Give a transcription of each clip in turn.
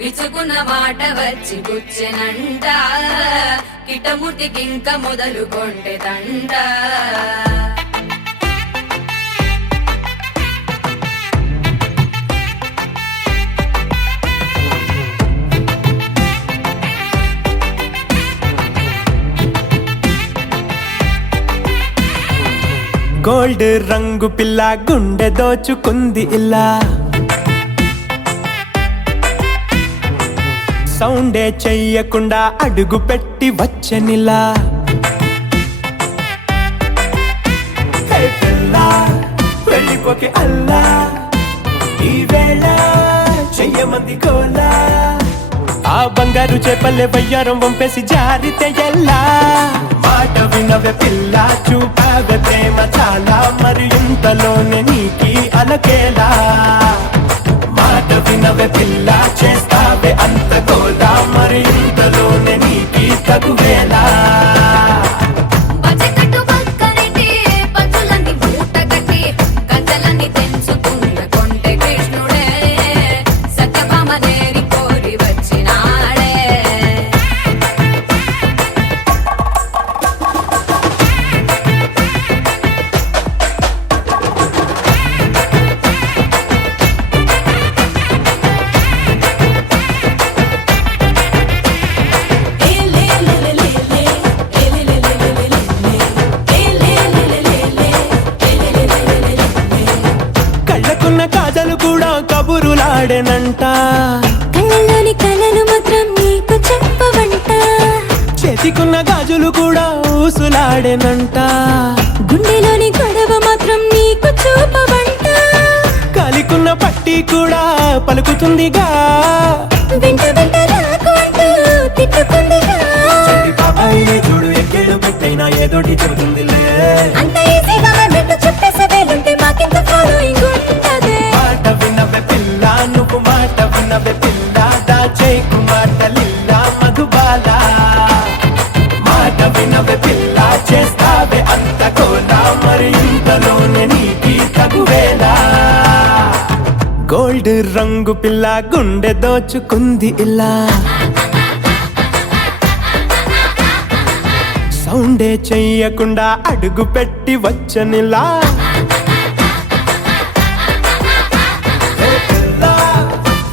విచుకున్న మాట వచ్చి కూర్చెనంట కిటముటికింక మొదలు కొంటెదంట గోల్డ్ రంగు పిల్ల గుండె దోచుకుంది ఇలా సౌండే చెయ్యకుండా అడుగు పెట్టి వచ్చనిలా హే పిల్ల వెళ్ళిపోకే అల్లా ఈ వేళ చెయ్యమంది కోలా ఆ బంగారు చేపల్లె వయ్యారం వంపేసి జారితే ఎల్లా మాట వినవే పిల్ల చూపావే ప్రేమ చాలా మరి ఇంతలోనే నీకి అలకేలా మాట వినవే పిల్ల చేస్తావే అంత గోలా మరి ఇంతలోనే నీకి తగువేలా కాజలు కూడా కబురులాడేనంట కళ్ళలోని కళలు మాత్రం నీకు చెప్పవంట చేతికున్న గాజులు కూడా ఊసులాడేనంట గుండెలోని గొడవ మాత్రం నీకు చూపవంట కలికున్న పట్టి కూడా పలుకుతుందిగా వెంట వెంట రాకు అంటూ తిట్టుకుందిగా బాబాయిని చూడు ఎక్కేడు పెట్టైనా ఏదోటి చెబుతుందిలే అంత ఈజీగా మెట్టు చెప్పేసే వేలుంటే మాకింత ఫాలోయింగ్ ఉంటదే మాట వినవే పిల్ల నువ్వు మాట వినవే పిల్ల దాచేకు మాటలిల్ల మధుబాల మాట వినవే పిల్ల చేస్తావే అంత కోలా మరి ఇంతలోనే నీకి తగువేలా గోల్డ్ రంగు పిల్ల గుండె దోచుకుంది ఇలా సౌండే చెయ్యకుండా అడుగు పెట్టి వచ్చనిలా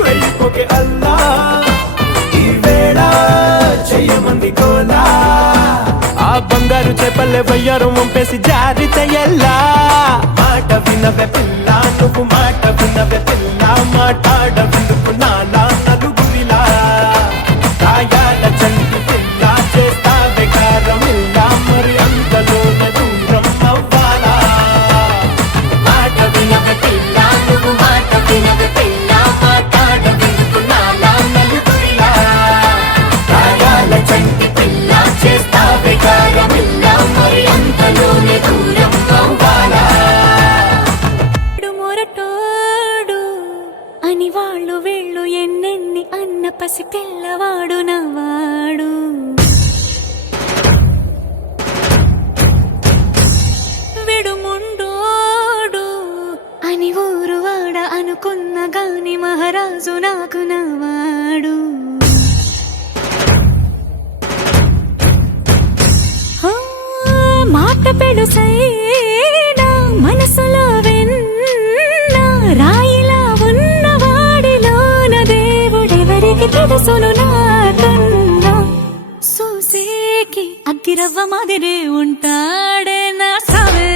వెళ్ళిపోకే అల్లా ఈ వేళ చెయ్యమంది కోలా ఆ బంగారు చేపల్లె వయ్యారం వంపేసి జారితే ఎల్లా మాట వినవే పిల్ల నువ్వు మాట వినవే పిల్ల మాట్లాడవిందుకు నాలా నలుగురిలా కాయాల చంటి పిల్ల చేస్తావే కారమిల్లా మరి అంతలోనే దూరం అవ్వాలా మాట వినవే పిల్ల నువ్వు మాట వినవే పిల్ల మాట్లాడవిందుకు నాలా నలుగురిలా కాయాల చంటి పిల్ల చేస్తావే కారమిల్లా మరి అంతలోనే దూరం అవ్వాలా మొరటోడు అని వాళ్ళు వీళ్ళు ఎన్నెన్ని అన్న పసి పిల్లవాడు నవ్వాడు విడుముండోడు అని ఊరు వాడ అనుకున్న గాని మహారాజు నాకు నవ్వాడు మాట పెడుసైనా మనసులో వెన్న రాయిలా ఉన్నవాడిలోన దేవుడెవరికి తెలుసును నాకన్నా చూసేకి అగ్గిరవ్వ మాదిరే ఉంటాడే నా సవే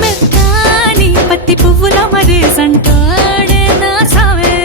మెత్తాని పత్తి పువ్వుల మరేసంటాడే నా సవే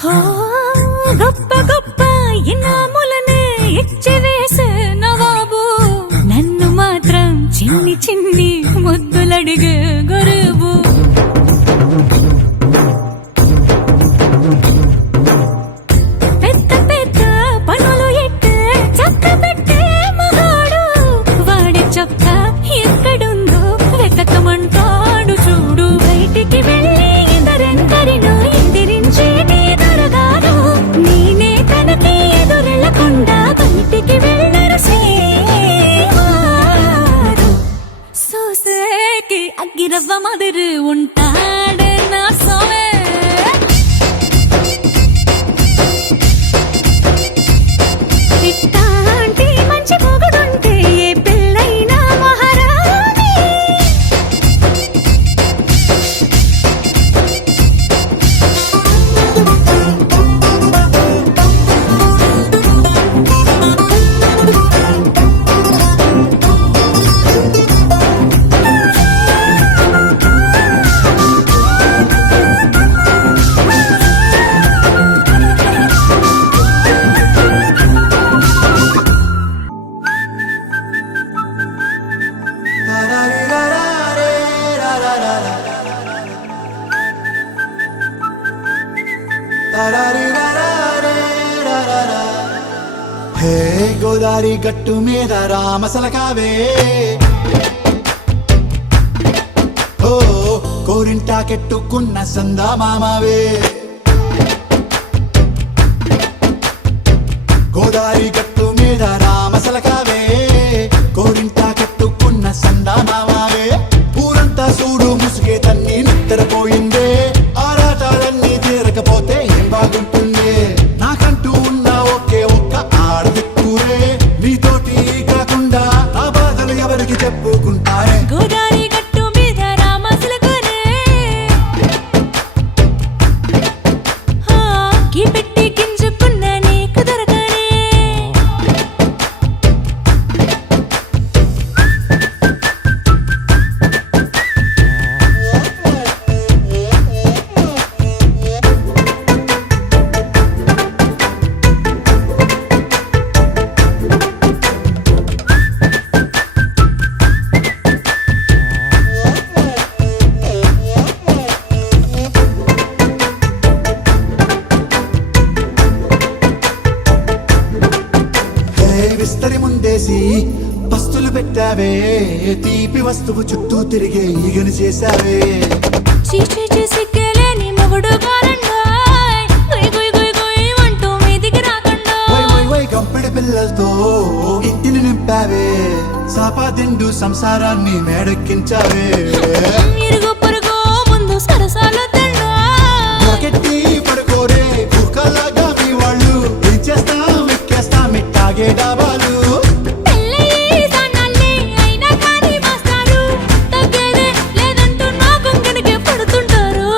హో, గొప్ప గొప్ప ఇనాములనే ఇచ్చివేసే నవాబు నన్ను మాత్రం చిన్ని చిన్ని ముద్దులడిగే గరీబు పెద్ద పెద్ద పనులు ఎట్టే చక్క పెట్టే మగాడు వాడి చొక్క ఎక్కడుందో వెతకమంటాడు చూడు బయటికి వెళ్ళి ఇద్దరెందరినో ఎదిరించేటి దొరగాడు నేనే తనకి ఎదురెళ్ళకుండా బయటికి వెళ్ళరు శ్రీవారు సోసేకి అగ్గిరవ్వ మదిరి ఉంటాడే నా సోమే ఇట్టాంటి మంచి మొగుడుంటే ఏ పిల్లైనా మహారాణి హే గోదారి గట్టు మీద రామసలకావే ఓ కోరింటాకెట్టుకున్న సందా మామావే గోదారి గట్టు మీద రామసలకావే కోరింటాకెట్టుకున్న సందా మామావే ఊరంతా చూడు ముసుగే తన్ని నిద్రపోయిందే ఆరాటాలన్నీ తీరకపోతే ఏం బాగుంటుంది నాకంటూ ఉన్న ఒకే ఒక్క ఆడదిక్కురే నీతోటి కాకుండా నా బాధలు ఎవరికి చెప్పుకుంటారే గోదారి గట్టు మీద రామసులకునే కీ పెట్టి గింజుకున్న నీకు దొరకనే హే విస్తరి ముందేసి పస్తులు పెట్టావే తీపి వస్తువు చుట్టూ తిరిగే ఈగను చేశావే చీచీ సిగ్గలేని మొగుడు కారండాయ్ గుయ్ గుయ్ గుయ్ గుయ్ అంటూ మీదికి రాకుండా వై వై వై గంపెడి పిల్లలతో ఇంటిని నింపావే సాపాదిండు సంసారాన్ని మేడెక్కించావే ఇరుగు పొరుగు ముందు సరసాలు తండా నాకెట్టి పడుకోరే కుక్కలాగా మీ వాళ్ళు ఏం చేస్తాం ఎక్కేస్తాం ఇట్టాగే డాబాలు పెళ్ళయి దానాల్ని అయినా కానీ మాస్తారు తగ్గేదే లేదంటూ నా కొంగనికి పడుతుంటారు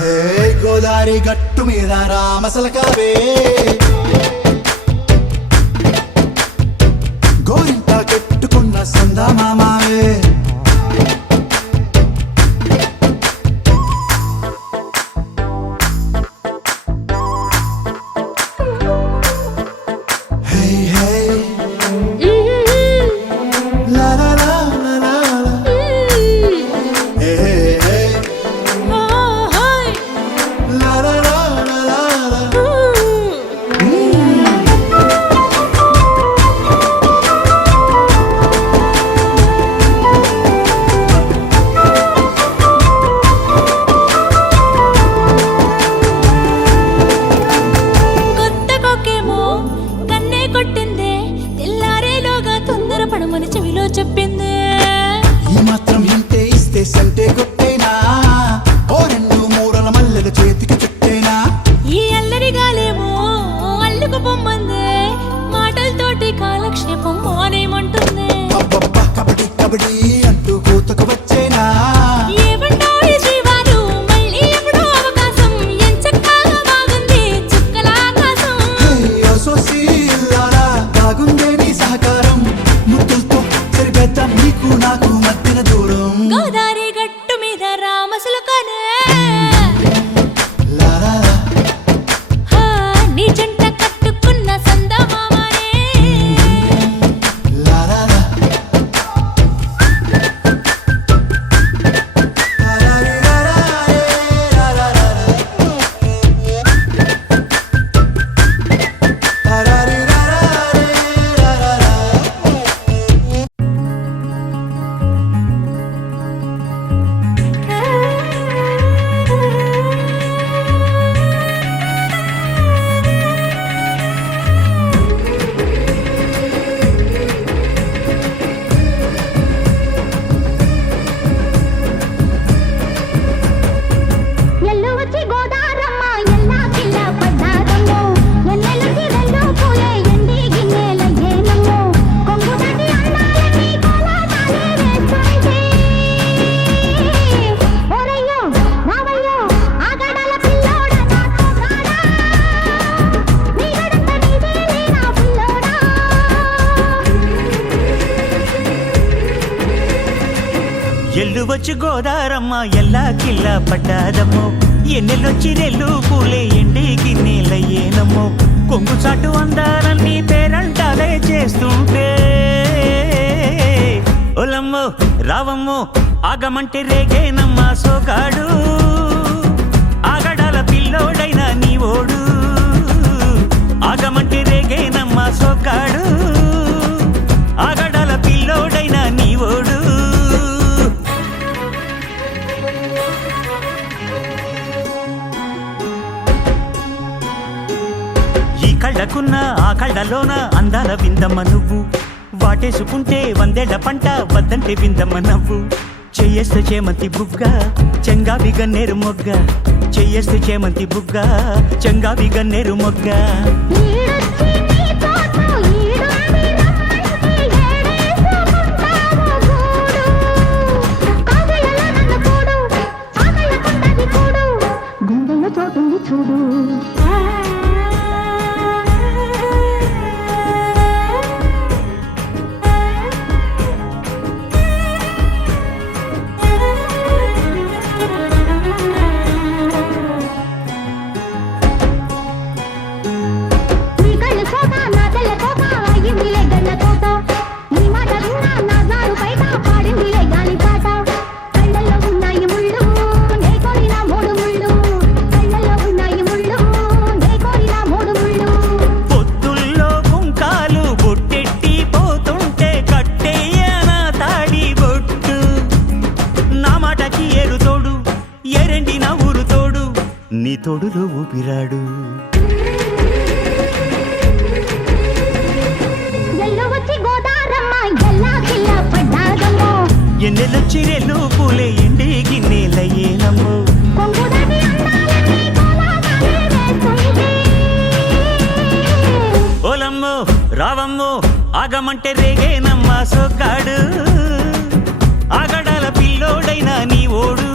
హే గోదారి గట్టు మీద రామసలకావే గోరింట కెట్టుకున్న సందా మామావే హే హే లా లా లా లా లా లా. హే హే హే లా లా లా లా లా లా. కొత్త కొక్కేమో కన్నే కొట్టిందే తెల్లారేలోగా తొందరపడమని చెవిలో చెప్పిందే ఈ మాత్రం హింటే ఇస్తే సంటే కొట్టేనా ఓ రెండు మూరల మల్లెల చేతికి చుట్టేనా ఈ అల్లరి గాలేమో అల్లుకు పొమ్మందే మాటలతోటి కాలక్షేపం మానేమంటుంది అబ్బబ్బా కబడ్డీ కబడ్డీ అంటూ కూతకు వచ్చేనా ఏమంటావు శ్రీవారు మళ్ళీ ఎప్పుడో అవకాశం ఎంచక్కా బాగుంది చుక్కల ఆకాశం హే అసోసి ఇల్లారా బాగుందే నీ సహకారం ముద్దులతో సరిపెద్దాం నీకు నాకు మధ్యన దూరం గోదారి గట్టు మీద రామసులకనే వచ్చి గోదారమ్మ ఎల్లా కిల్లా పడ్డాదమ్మో ఎన్నెల్లొచ్చి రెల్లు పూలే ఎండి గిన్నెలయ్యేనమ్మో కొంగు చాటు అందాలన్నీ పేరంటాలే చేస్తుంటే ఒలమ్మో రావమ్మో ఆగమంటే రేగేనమ్మ సోగాడు ఆగడాల పిల్లోడైన నీ ఓడు ఆగమంటే రేగేనమ్మ సోగాడు ఆగడాల పిల్లోడైన నీ ఓడు ఈ కళ్ళకున్న ఆ కళ్ళలోన అందాల విందమ్మ నువ్వు వాటేసుకుంటే వందేళ్ల పంట వద్దంటే విందమ్మ నవ్వు చెయ్యేస్తే చేమంతి బుగ్గ చెంగావి గన్నేరు మొగ్గ చెయ్యేస్తే చేమంతి బుగ్గ చెంగావి గన్నేరు మొగ్గ చూడు నీ తోడులో ఊపిరాడు ఎన్నెలొచ్చి రెల్లు పూలే ఎండి గిన్నెలయ్యేనమ్మో ఓలమ్మో రావమ్మో ఆగమంటే రేగేనమ్మ సోగాడు ఆగడాల పిల్లోడైన నీ ఓడు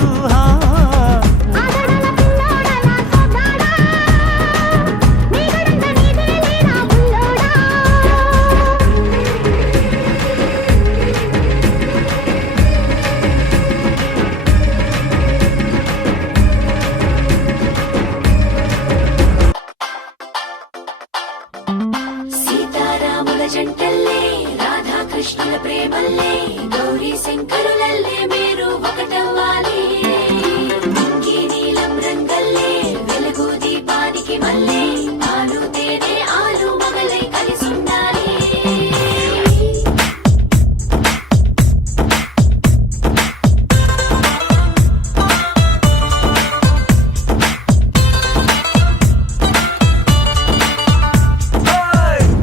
జంటల్లే రాధాకృష్ణుల ప్రేమల్లే గౌరీ శంకరులల్లే మీరు ఒకటవ్వాలి నీలం రంగల్లే వెలుగు దీపానికి మల్లే ఆలు తేనే ఆలు మగలై కలిసుండాలి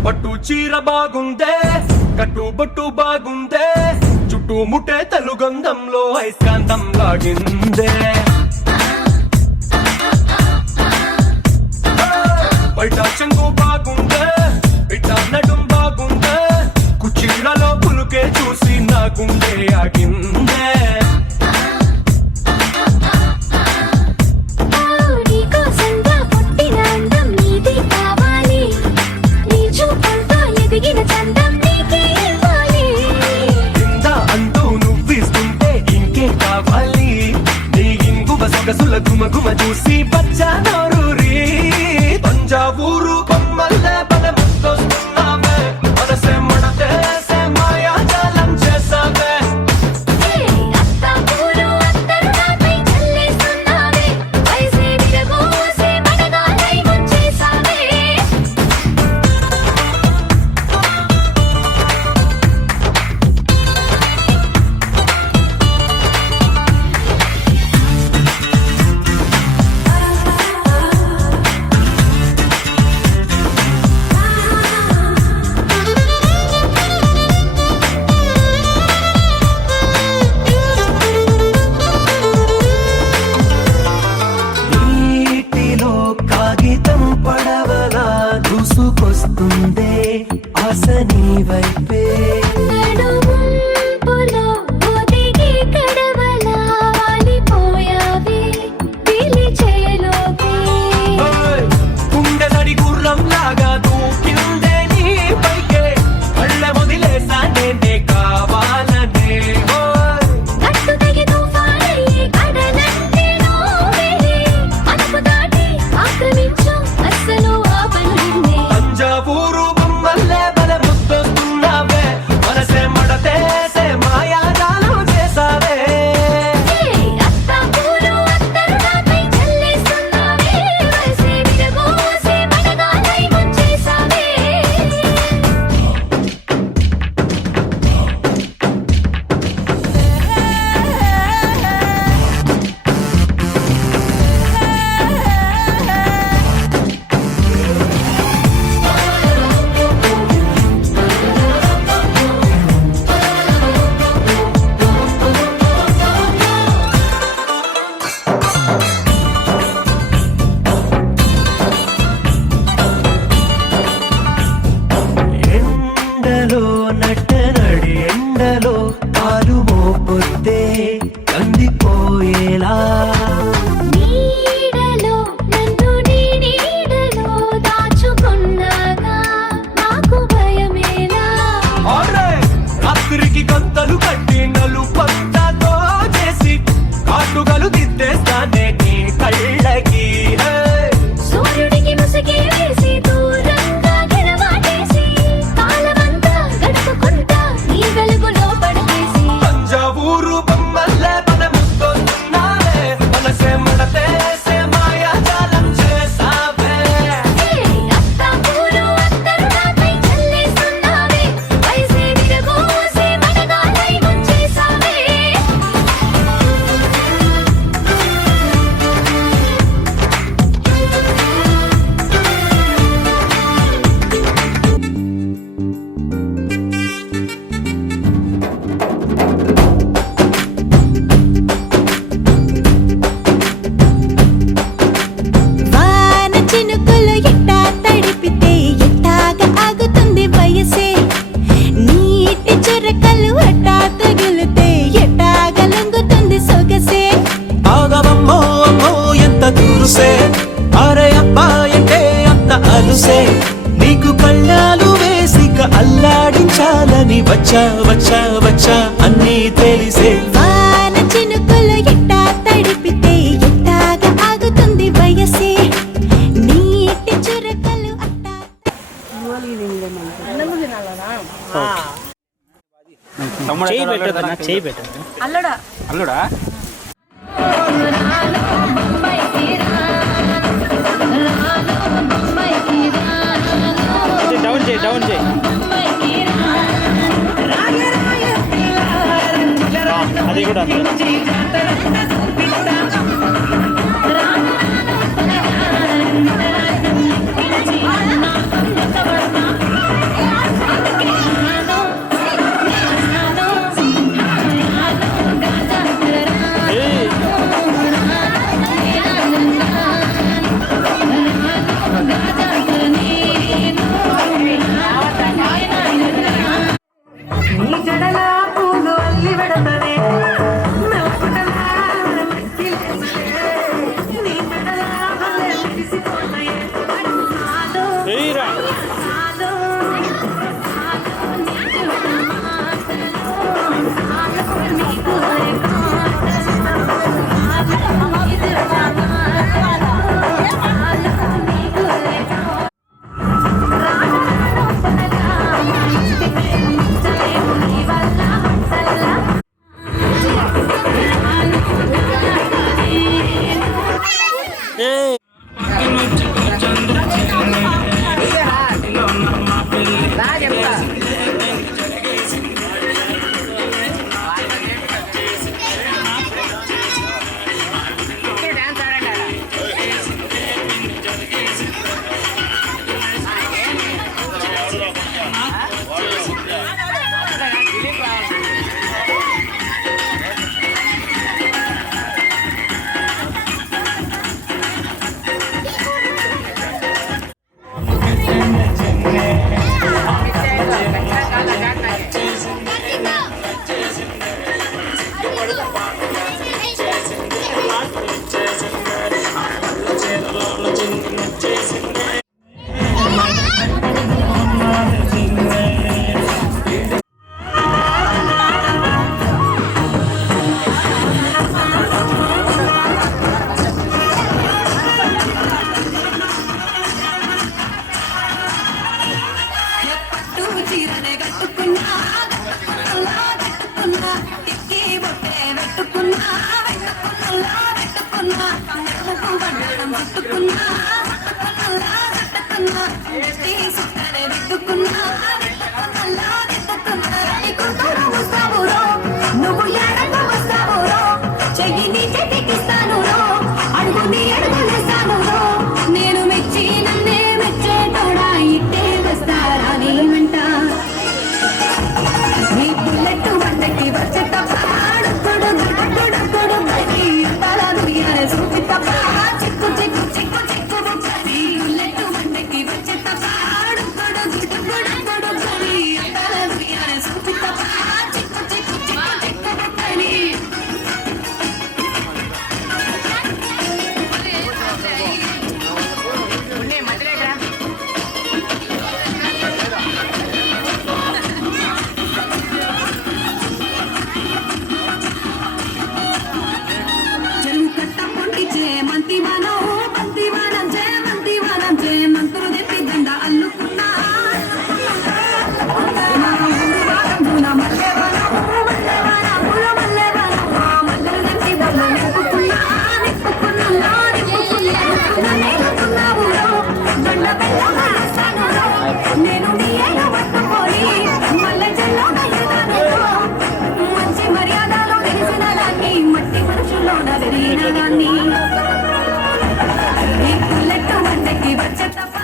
పట్టు చీర బాగుందే కట్టు బొట్టు బాగుందే చుట్టూ ముట్టే తలుగంధంలో ఐస్కాంతం లాగిందే బయట చెంగు బాగుందే ఇట్ట నడుం బాగుందే కుచీలలో పులుకే చూసి నా గుండె ఆగిందే గసుల గుమ గుమ చూసి బచ్చా నోరూరి తంజావూరు బొమ్మల్లే బలముకొస్తున్నామే మనసే మడతేసే మాయాజాలం చేసావే దూసుకొస్తుందే ఆశ నీ వైపే గుండె దడి గుర్రం లాగా దూకిందే నీ పైకే కళ్ళ వదిలేసా నేనే కావాలనే తెలుసే నీకు కళ్ళాలు వేసిక అల్లాడించాలని వచ్చా వచ్చా వచ్చా అన్నీ తెలిసే వాన చినుకులు ఎట్టా తడిపితే ఎట్టాగా ఆగుతుంది వయసే నీటి చురకలు అట్టా చేయి పెట్టదు అల్లుడా డౌన్ చేయి అది కూడా అంతే నేను మెచ్చి నన్నే మెచ్చేటోడా ఇట్టే వస్తారా నీ వెంట నీ బుల్లెట్ వండకి వచ్చే తప్పాడు కొడు కొడు కొడు బడి తలాలు యారే సూపి తప్పా చిక్కు చిక్కు చిక్కు చిక్కు బడి బుల్లెట్ వండకి వచ్చే తప్పాడు కొడు కొడు కొడు బడి తలాలు యారే సూపి తప్పా చిక్కు చిక్కు చిక్కు చిక్కు బడి చెరువు కట్ట పొంటిచే మంతివానం మంతివానం చే మంతివానం చే మంత్రులు తెప్పి దండ అల్లుకున్నా నేను నీ ఏదో పట్టుకొని మల్లె చెల్లో మంచి మర్యాదలో తెలిసిన దాన్ని మట్టి మనుషుల్లోన పెరిగిన దాన్ని నీ బుల్లెట్ వందకి వచ్చే తప్ప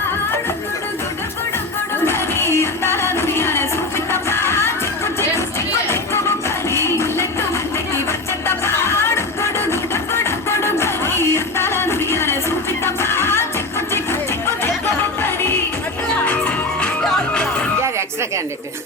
ఎక్స్ట్రా క్యాండిడేట్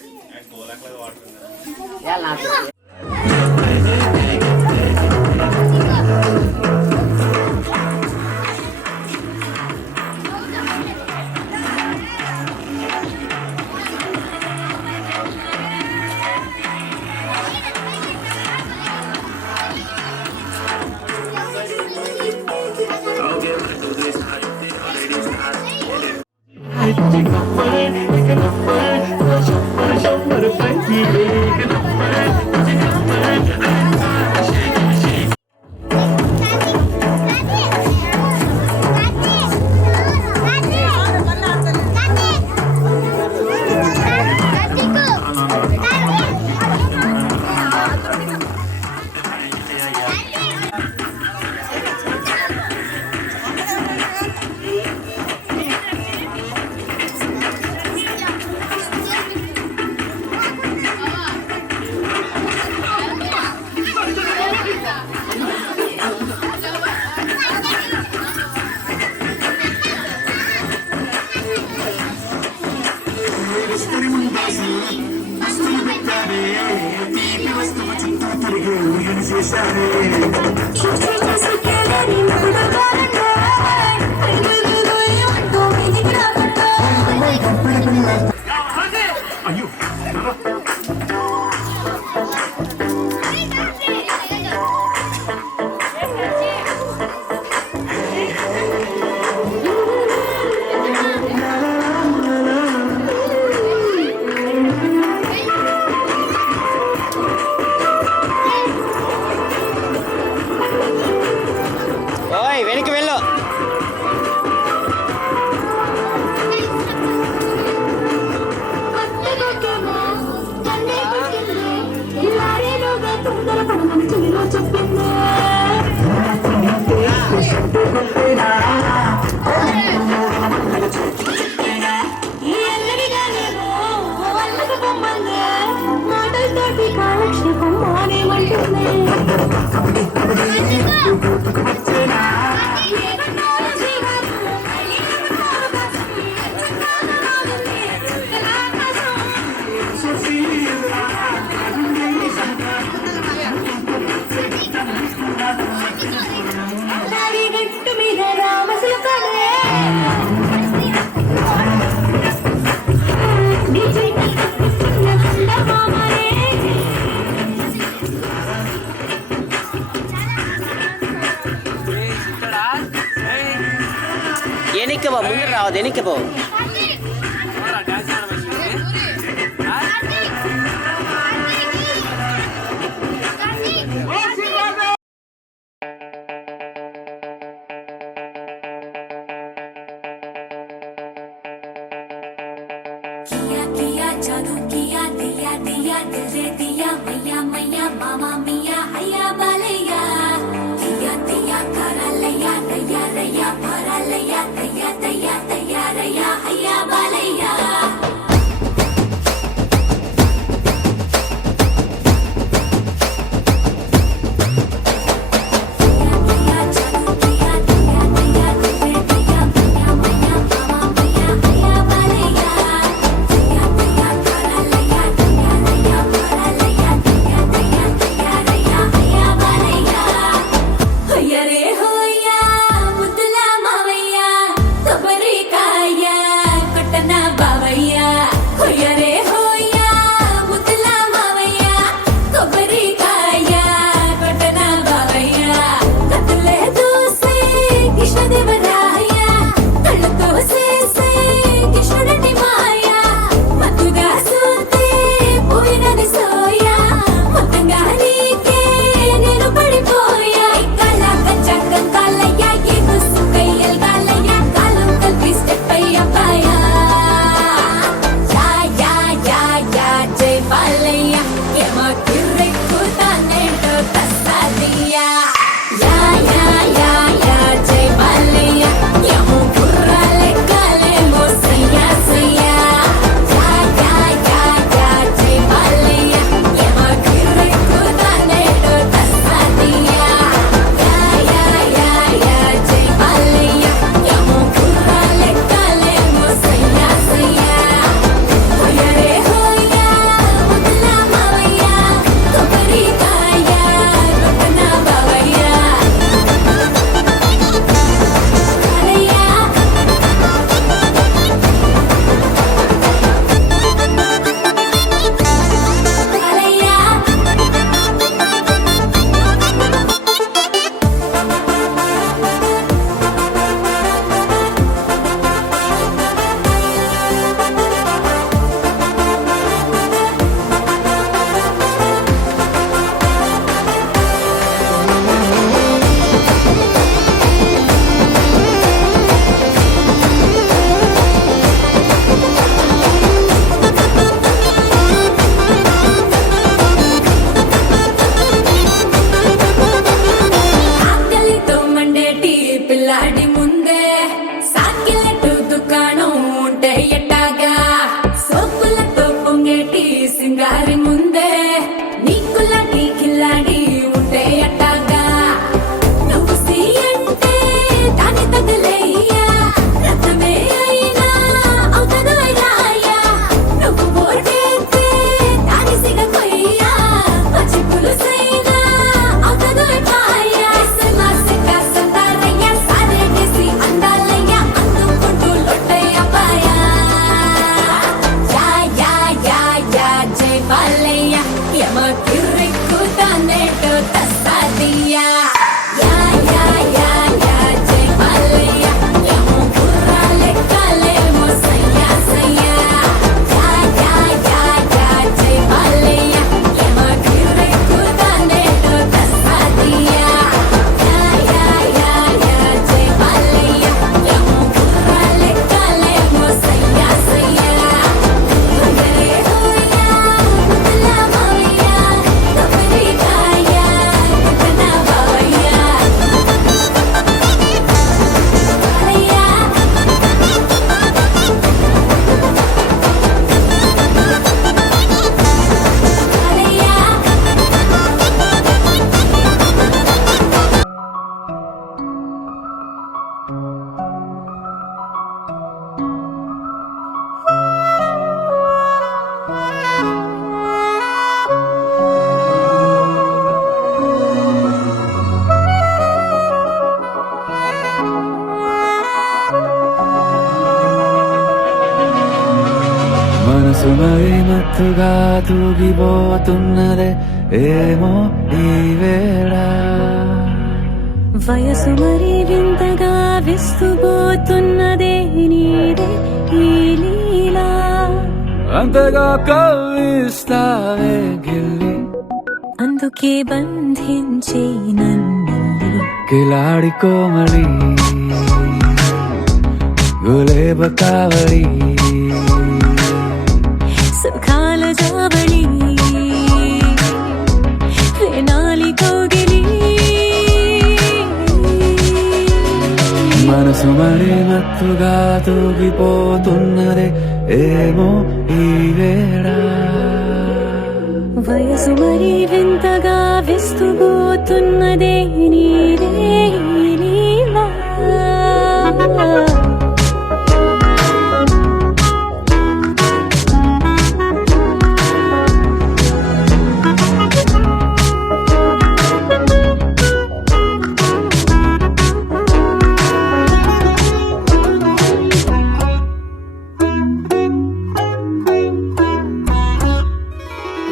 ఓయ్ వెనక్కి వెళ్ళు. కాలక్షేపం మానేమంటుంది గట్టు మీద రామసులు కదే వెనక్కి పో, ముందు రావద్దు, వెనక్కి పో. किया किया जादू किया दिया दिया दिल दे दिया मैया मैया मामा मिया हैया बालैया दिया दिया करा लैया दैया रैया भरा लैया दैया दैया दैया रैया हैया बालैया మనసు మరి మత్తుగా తూగిపోతున్నదే ఏమో ఈ వేళ వయసు మరి వింతగా విస్తుపోతున్నదే నీదే ఈ లీలా అంతగా కవ్విస్తావే గిల్లి అందుకే బంధించి నన్ను కిలాడి కోమలి గులేబ కావలి సుఖాల జాబలి వేనాలి కోగిలి మనసు మరి మత్తుగా తూగిపోతున్నదే ఏమో ఈ వేళ వయసు మరి వింతగా విస్తుపోతున్నదే నీదే ఈ లీలా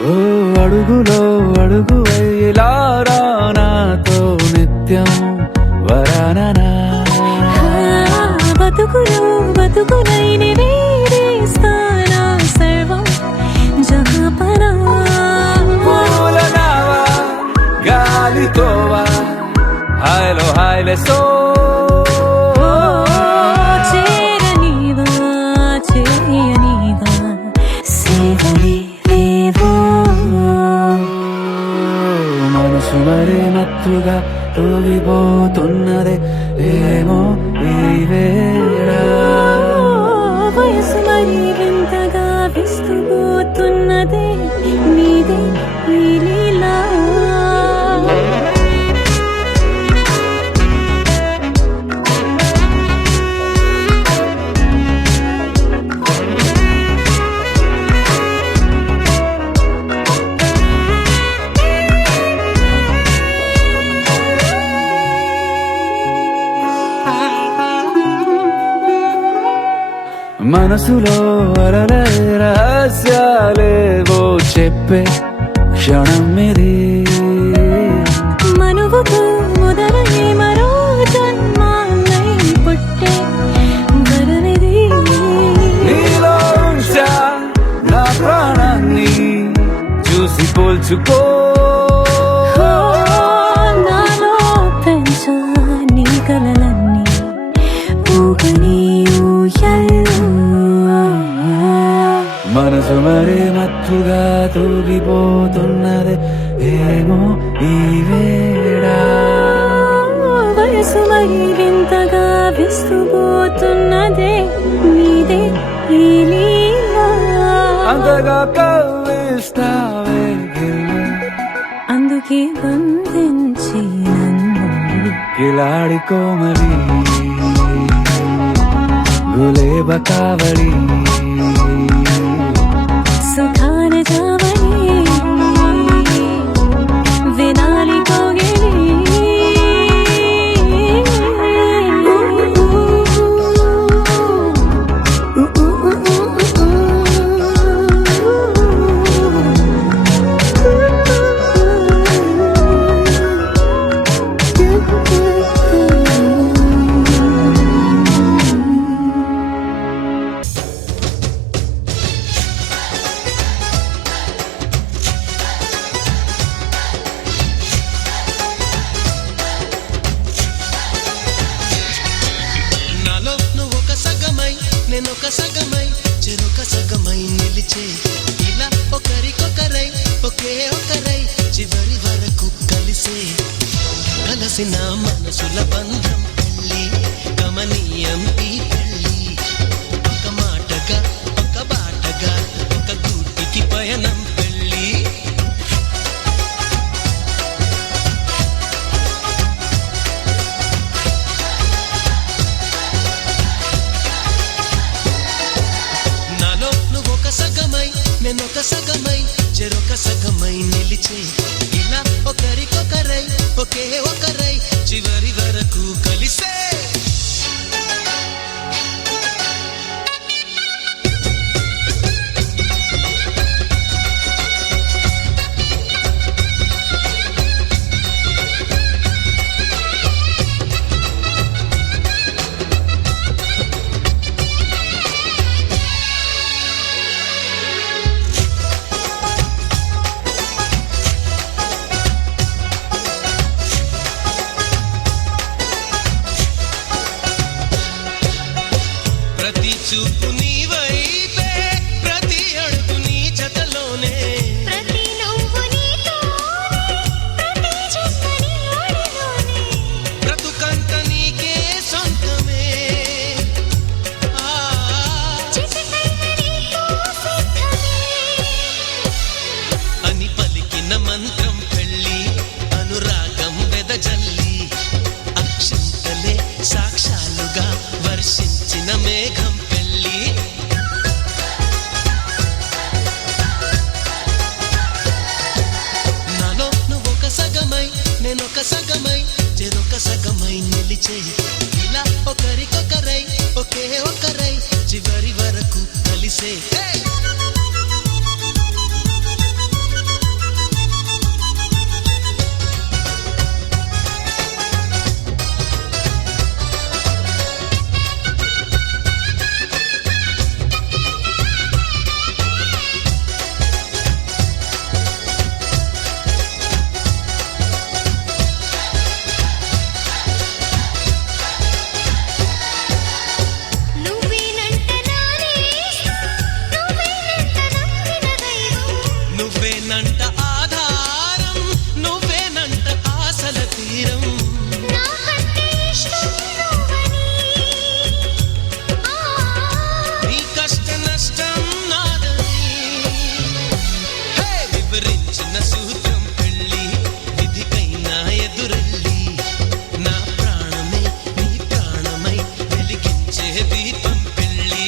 ఓ అడుగులో అడుగు వేయలారా నాతో నిత్యం వరాననా బతుకులో బతుకులైన వేరేస్తానా సర్వం జహాపనా పూలనావా గాలితోవా హాయ్లో హాయ్లే సో చేరనీవా చేయనీవా సేవలే రేవో మనసు మరి మత్తుగా తూగిపోతున్నదే ఏమో ఈ వేళ వయసు మరి వింతగా విస్తుపోతున్నదే నీదే ఈ లీలా మనసులో అలలే రహస్యాలేవో చెప్పే క్షణం ఇది మనువుకు మొదలై మరో జన్మాన్నై పుట్టే వరమిది నీలో ఉంచా నా ప్రాణాన్ని చూసి పోల్చుకో నాలో పెంచా నీ కలలన్నీ ఊగని ఊయల్లో మనసు మరి మత్తుగా తూగిపోతున్నది ఏమో ఈ వేళ వయసు మరి వింతగా విస్తుపోతున్నదే నీదే ఈ లీలా అంతగా కవ్విస్తావే గిల్లి అందుకే బంధించి నన్ను కిలాడి కోమలి గులేబ కావలి సుఖాన జావలి వినాలి కోగిలి నాలో నువ్వు ఒక సగమై నేను ఒక సగమై చెరొక సగమై నిలిచే ఇలా ఒకరికొకరై ఒకే ఒకరై చివరి వరకు కలిసే కలసిన మనసుల బంధం పెళ్ళి గమనీయం ఈ పెళ్ళి ఒక మాటగా ఒక బాటగా ఒక గూటికి పయనం పెళ్ళి నాలో నువ్వు ఒక సగమై నేను ఒక సగమై చెరొక సగమై నిలిచే ఇలా ఒకరికొకరై ఒకే ఒకరై చివరి వరకు కలిసే ప్రతి చూపు నీ వైపే ప్రతి అడుగు నీ జతలోనే ప్రతి నవ్వు నీతోనే ప్రతి జన్మ నీ ఒడిలోనే బ్రతుకంత నీకే సొంతమే చిటికైన నీకు సిద్ధమే అని పలికిన మంత్రం పెళ్ళి అనురాగం వెదజల్లి అక్షంతలే సాక్షాలుగా వర్షించిన మేఘం పెళ్ళి నాలో నువ్వొక సగమై నేనొక సగమై చెరొక సగమై నిలిచే ఇలా ఒకరికొకరై ఒకే ఒకరై చివరి వరకు కలిసే నువ్వేనంట నానేస్తా నువ్వేనంట నమ్మిన దైవం నువ్వేనంట ఆధారం నువ్వేనంట ఆశల తీరం నాకంటే ఇష్టం నువ్వని నీ కష్ట నష్టం నాదని వివరించిన సూత్రం పెళ్ళి విధికైనా ఎదురెళ్ళి నా ప్రాణమే నీ ప్రాణమై వెలిగించే దీపం పెళ్ళి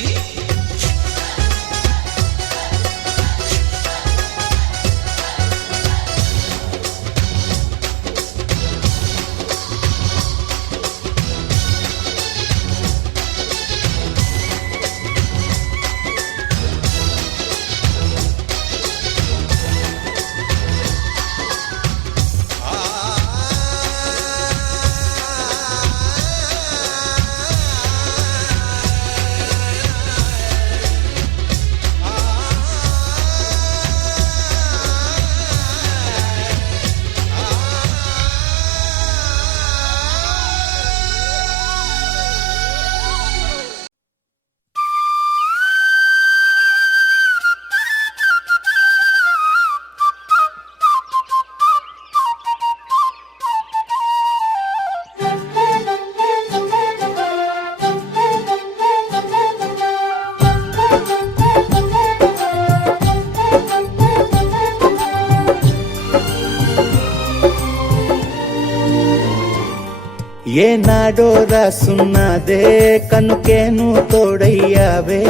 ఏనాడో రాసున్నదే కనుకేను తోడయ్యావే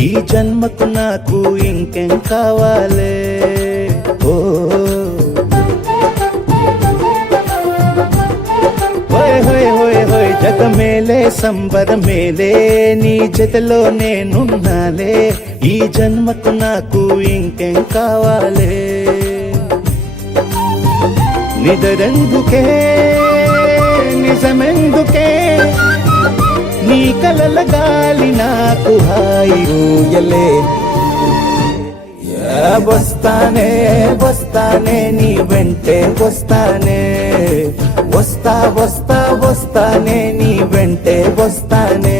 ఈ జన్మకు నాకు ఇంకేం కావాలే ఓ హోయ్ హోయ్ హోయ్ హోయ్ జగమేలే సంబరమేలే నీ జతలో నేనున్నాలే ఈ జన్మకు నాకు ఇంకేం కావాలే నిదరెందుకే నిజమెందుకే నీ కలల గాలి నాకు హాయి ఊయలే వస్తానే వస్తానే నీ వెంటే వస్తానే వస్తా వస్తా వస్తానే నీ వెంటే వస్తానే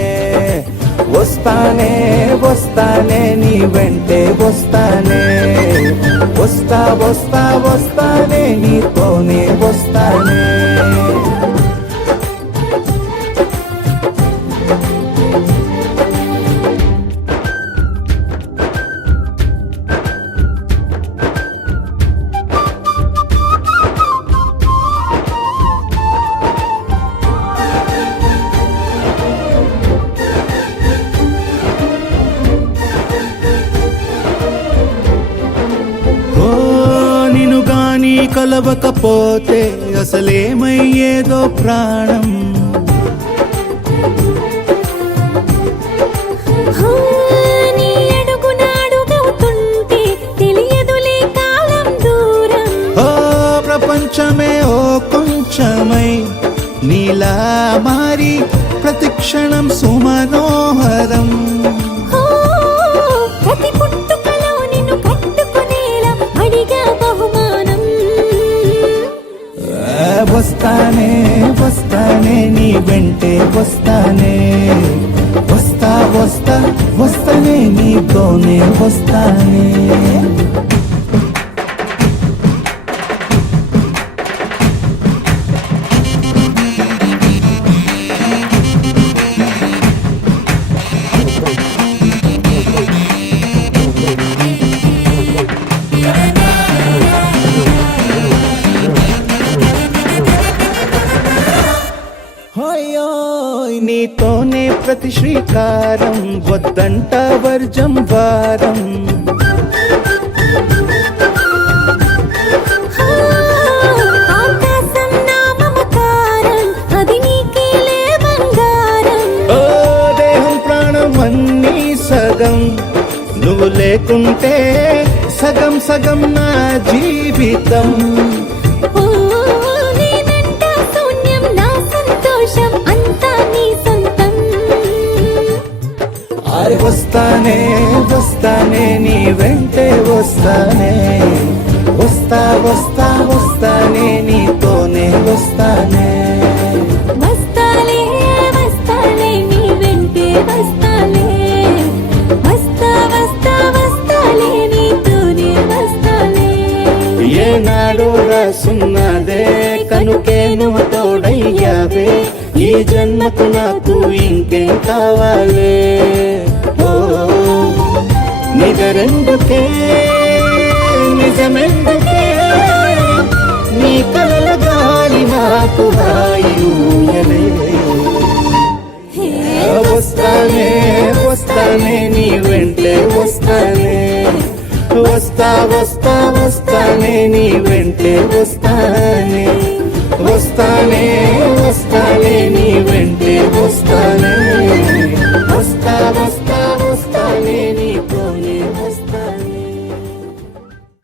వస్తానే వస్తానే నీ వెంటే వస్తానే వస్తా వస్తా వస్తానే నీతోనే వస్తానే కలవకపోతే అసలేమయ్యేదో ప్రాణం నీ అడుగునాడుగవుతుంటే తెలియదులే కాలం దూరం ఓ ప్రపంచమే ఓ కొంచెమై నీలా మారి ప్రతిక్షణం సుమనోహరం ప్రతి పుట్టుకలో నిన్ను కట్టుకునేలా అడిగా బహుమానం వస్తానే వస్తానే నీ వెంటే వస్తానే వస్తా వస్తా వస్తానే నీతోనే వస్తానే హోయోయ్ నీతోనే ప్రతి శ్రీకారం వద్దంట వర్జం వారం ఆకాశం నా మమకారం అది నీకేలే బంగారం ఓ దేహం ప్రాణం అన్నీ సగం నువ్వు లేకుంటే సగం సగం నా జీవితం ఓ నేనంట శూన్యం నా సంతోషం అంతా నీ సొంతం అరే వస్తానే వస్తానే నీ వెంటే వస్తానే వస్తా వస్తా వస్తానే నీతోనే వస్తానే వస్తాలే వస్తాలే నీ వెంటే వస్తాలే వస్తా వస్తా వస్తాలే నీతోనే వస్తాలే ఏనాడు రాసున్నదే కనుకే నువ్వు తోడయ్యావే ఈ జన్మకు నాకు ఇంకేం కావాలే ఓ నిజరెందుకే నిజమెందుకే నీ కలల గాలి నాకు హాయిలే వస్తానే వస్తానే నీ వెంటే వస్తానే వస్తా వస్తా వస్తానే నీ వెంటే వస్తానే వస్తానే